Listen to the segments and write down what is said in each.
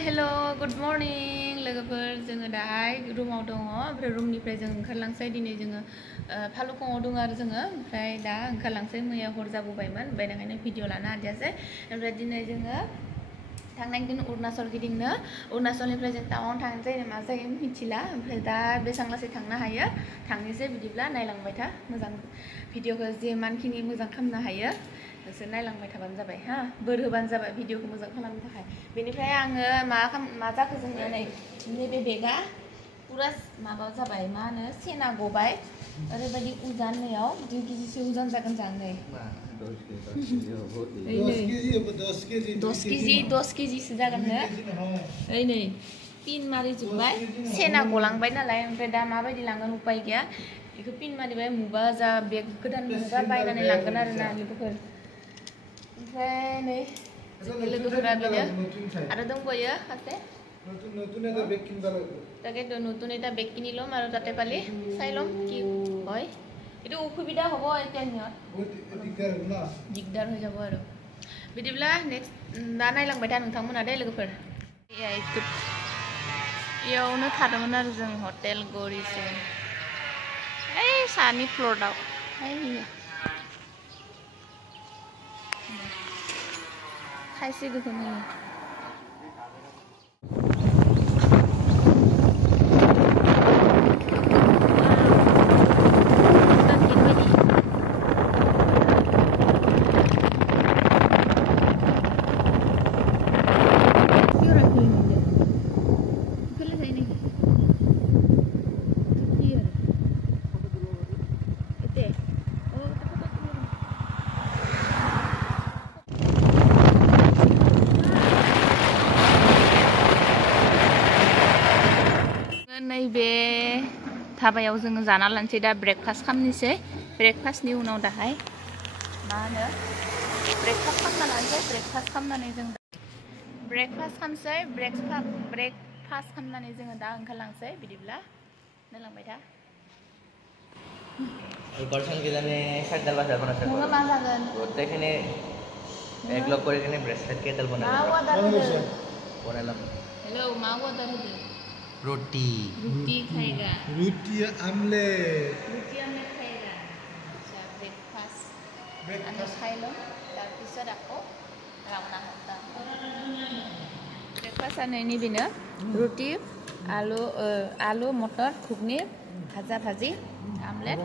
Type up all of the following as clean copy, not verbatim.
hello good morning लोगोफोर जोङो दाहाय रुमाव दङ ओमफ्राय रुमनिफ्राय जों ओंखारलांसै दिनै जोङो फालुफुङाव दङ आरो जोङो ओमफ्राय दा ओंखारलांसै मैया हर जाबोबायमोन ओमफ्राय बेनिखायनो भिडिअ लानो हादियासै ओमफ्राय दिनै जोङो थांनांगोन अरुणाचल गिदिंनो अरुणाचलनिफ्राय जों टावां थांसै मा जायो मिथिला ओमफ्राय दा बेसेबां लासै थांनो हायो थांनोसै बिदिब्ला नायलांबाय था मोजां भिडिअखौ जेमानखिनि मोजां खालामनो हायो नोंसोर नायलांबाय थाबानो जाबाय हा बोर होबानो जाबाय भिडिअखौ मोजां खालामनो थाखाय बेनिफ्राय आङो मा जाखो जोङो नै नैबे बेगा पुरा माबा जाबाय मा होनो सेना गबाय ओरैबायदि उजाननायाव 2 केजिसो उजान जागोन जों नै 10 केजिसो जागोन नो ओइ नै पिन मारि जोबबाय सेना गलांबाय नालाय ओमफ्राय दा माबायदि लांगोन उपाय गैया बेखौ पिन मारिबाय मुबा जा बेग गोदान मोनोबा बायनानै लांगोन आरोना लोगोफोर ओमफ्राय नै जोंनि लोगोफोरा बेनो आरो दंबायो सासे তাকেতো নতুন এটা বেগ কিনি ল'ম আৰু তাতে পালি চাই ল'ম কি হয় এইটো অসুবিধা হ'ব এতিয়া নিয়ত দিগদাৰ হৈ যাব আৰু बिदिब्ला नेक्स्ट दा नायलांबाय था नोंथांमोना दे लोगोफोर इयावनो थादोंमोन आरो जों हटेल गौरीसे ओइ सानि फ्ल'राव खायसे गोखोनि नैबे धाबायाव जोङो जाना लानोसै दा ब्रेकफास्ट खालामनोसै ब्रेकफास्टनि उनाव दाहाय मा होनो ब्रेकफास्ट खालामना लानोसै ब्रेकफास्ट खालामनानै जों ब्रेकफास्ट खालामनानै जोङो दा ओंखारलांसै बिदिब्ला नायलांबाय था पर्सन किजाने 60 बाजार बनासै नोङो मा जागोन गतेखिनि एक लग কৰি কিনে ব্রেসলেট কেটাল मा अर्डार होदो बनालाम हेलो मा अर्डार होदो रोटी खाएगा रोटी आमलेट खाएगा अच्छा ब्रेकफास्ट আমি খাই লম তাৰপিছত আকৌ ৰাওনা হতাম ब्रेकफास्ट आनैनि बेनो रुटि आलु मटर घुगनि भाजी आमलेट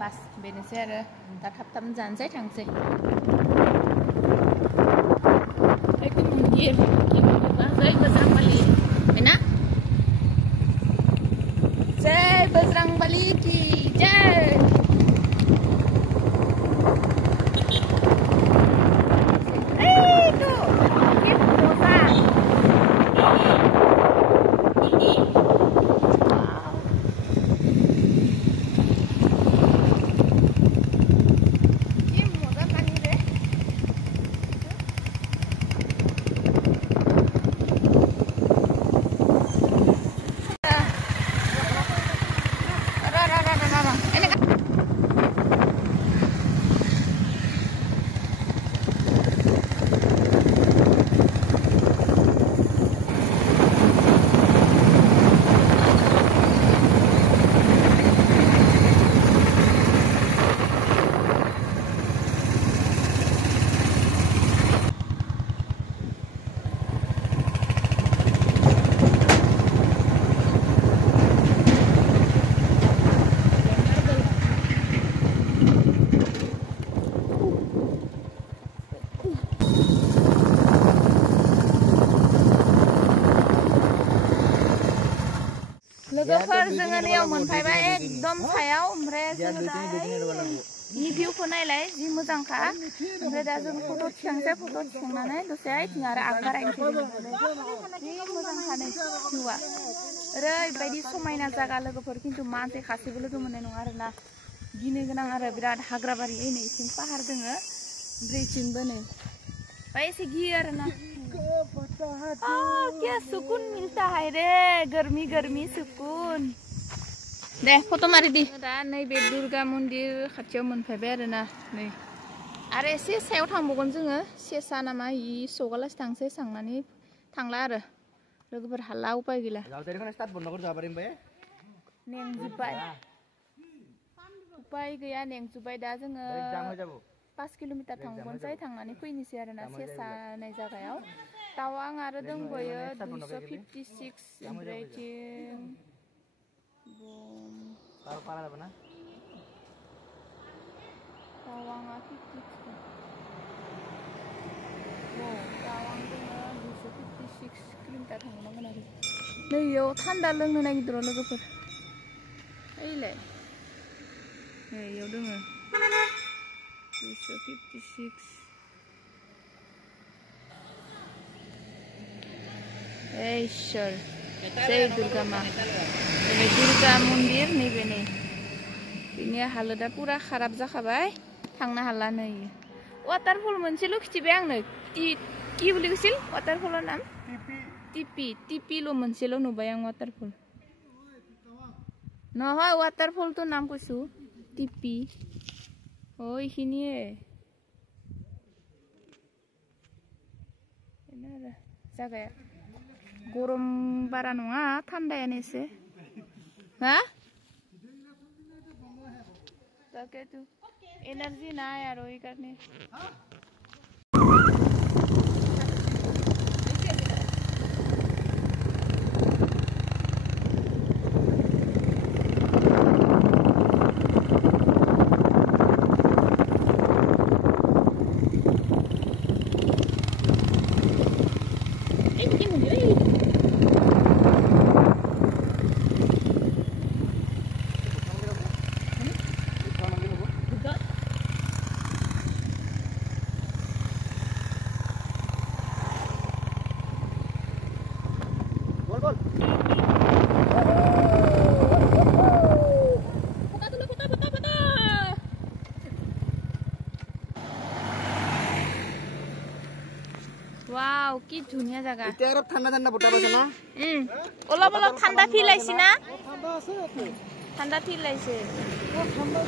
बास बेनोसै आरो दा थाब जानोसै थांसै एकदम गिर जय बजरंगबली बेना जय बजरंगबली की जय लोगोफोर जोङो नैयाव मोनफैबाय एकदम सायाव ओमफ्राय जोङो दा नि भिउखौ नायलाय जि मोजांखा ओमफ्राय दा जों फट' थिखांसै फट' थिखांनानै दसे आथिं आरो आगारायनोसै जि मोजांखा नै भिउआ ओरैबायदि समायना जागा लोगोफोर खिन्थु मानसि खासेबो लोगो मोननाय नङा आरोना गिनो गोनां आरो बिराद हाग्राबारि नै इथिं पाहार दोङो ओमफ्राय इथिंबो नै ओमफ्राय एसे गियो आरोना क्या सुकून मिलता है रे गर्मी गर्मी सुकून दे फट' मारि दि दा नैबे दुर्गा मन्दिर खाथियाव मोनफैबाय आरोना नै आरो एसे सायाव थांबावगोन जोङो सेसा नामा इ सगालासि थांसै थांनानै थांला आरो लोगोफोर हाला उपाय गैला যাওঁতে দেখোন ষ্টাৰ্ট বন্ধ কৰি যাব পাৰিম বে नेंजुबाय उपाय गैया नेंजुबाय दा जोङो जाम হৈ যাব 5 किलोमिटार थांगोनसै थांनानै फैनोसै आरोना सेसा होननाय जायगायाव टावां आरो दंबोयो 256 ओमफ्राय थिं তার পারা যাবে না टावांआ 52 टावां जोङो 256 किलोमिटार थांनांगोन आरो नैयाव थान्दा लोंनो नागिरदों लोगोफोर ओइलाय नैयाव दोङो 256 ईश्वर जय दुर्गा माँ नैबे दुर्गा मन्दिर नैबे नै बिनि हालोदा पुरा खराब जाखाबाय थांनो हाला नै वाटारफल मोनसेल' खिथिबाय आंनो কি বুলি কৈছিল वाटारफलर नाम टिपिल' मोनसेल' नुबाय आं वाटारफल নহয় वाटारफलটোৰ नाम কৈছো टिपि এইখিনিয়ে जागाया गरम बारा नङा थान्दायानो एसे हा তাকেতো এনার্জি নাই আৰু এই কাৰণে वाव की धुनिया जगह এতিয়া আৰু ঠাণ্ডা ঠাণ্ডা বতাহ পাইছ না অলপ অলপ ঠাণ্ডা ফিল আইছি না ঠাণ্ডা ফিল আইছে ঠাণ্ডা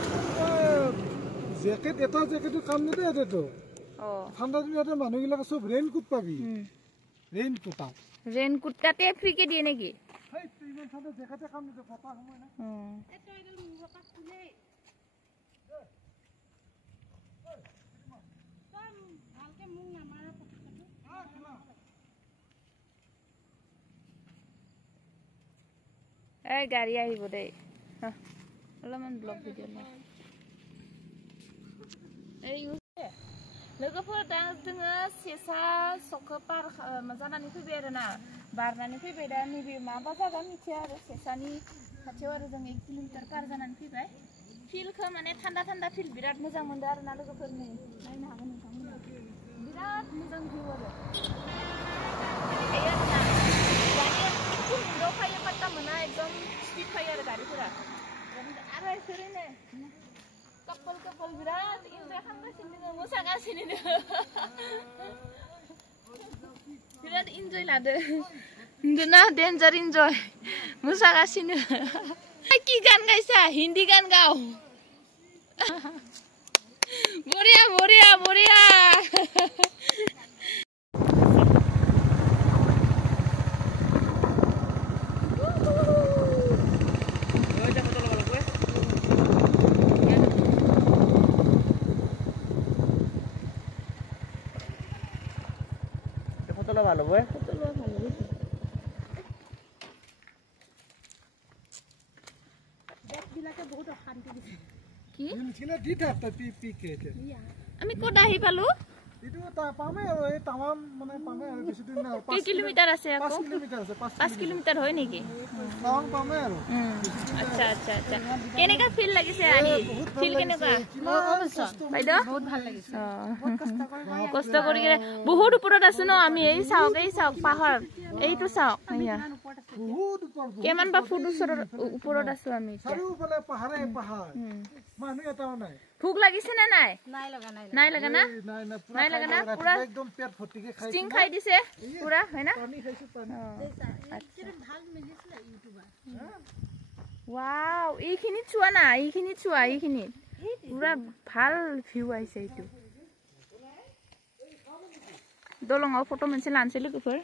জ্যাকেট এটা জ্যাকেট কাম নিদে এটো ঠাণ্ডা দিনতে মানুহগিলাক সব ৰেইনকোট পাবি ৰেইনকোট তাতে ফ্ৰী কে দিয়ে নেকি হেই ইমান ঠাণ্ডা জ্যাকেটে কাম নিদে বতাহ সময় না এটো এডাল মুহকা খুলে ভালকে মুখ নামাৰা এই গাড়ী আহিব দেই অলপমান ব্লগ ভিডিঅ' নে এই लोगोफोर दा जोङो सेसा सखो पार जानानै फैबाय आरोना बारनानै फैबाय दा नैबे माबा जागा मिथिया आरो सेसानि खाथियाव आरो जों 1 किलोमिटार पार जानानै फैबाय फिलखौ माने थान्दा थान्दा फिल बिराद मोजां मोनदों आरोना लोगोफोर नै नायनो हागोन नोंथांमोना बिराद मोजां भिउ आरो गारिया फायो पात्ता मोना एकदम स्पिड फायो आरो गारिफोरा आरो ओरैनो कपल बिराद इन्जय खालामगासिनो दङ मोसागासिनो दङ बिराद इन्जय लादो ना डेन्जार इन्जय मोसागासिनो কি গান গাইছা হিন্দি গান গাও বঢ়িয়া বঢ়িয়া বঢ়িয়া ভালো বয় আমি ক'ত আহি পালো ইটো পামে আৰু এই তামাম মানে পামে আৰু বেছি দিন নাই 5 কিলোমিটাৰ আছে আকৌ 5 কিলোমিটাৰ আছে 5 কিলোমিটাৰ হয় নেকি তামাম পামে আৰু আচ্ছা আচ্ছা আচ্ছা কেনেকা ফিল লাগিছে আহি ফিল কেনেকা বাইদেউ বহুত ভাল লাগিছে কষ্ট কৰি বহুত ওপৰত আছো ন আমি এই চাওক পাহাৰ এইটো চাওক বহুত ওপৰ কেমান বা ফুট ওপৰত আছো আমি চাৰিওফালে পাহাৰে পাহাৰ মানুহ এটাও নাই ভোক লাগিছে না নাই নাই লগা না নাই লগা না পুৰা একদম পেট ভৰ্তিকে খাই স্টিং খাই দিছে পুৰা হয় না পানী খাইছো পানী ভাল মিলিছিলে ইউটিউবাৰ ওয়াও এইখিনি চোৱা না এইখিনি চোৱা এইখিনি পুৰা ভাল ভিউ আইছে এইটো দলঙৰ ফটো मोनसे लानसै लोगोफोर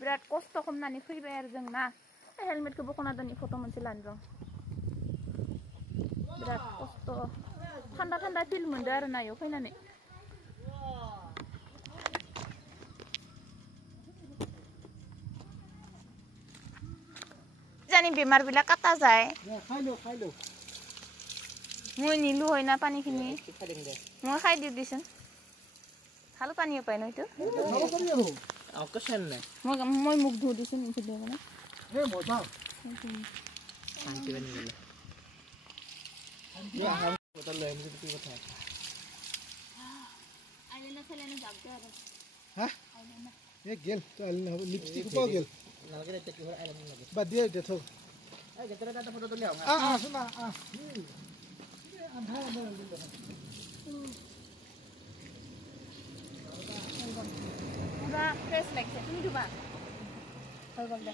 बिराद खस्थ' खालामनानै फैबाय आरो जों ना हेलमेटखौ बख'ना दोननि फट' मोनसे लानो जों बिराद खस्थ' थान्दा थान्दा फिल मोनदो आरो ना इयाव फैनानै জানি বেমাৰবিলাক কাটা যায় মই নিলো হয় না পানীখিনি মই খাই দিওঁ দিচোন ভালো পানীও পায় ন এইটো মই মুখ ধুই দিছোঁ ভিডিঅ' মানে পুৰা ফ্ৰেছ লাগিছে তুমি ধুবা হৈ গ'ল দে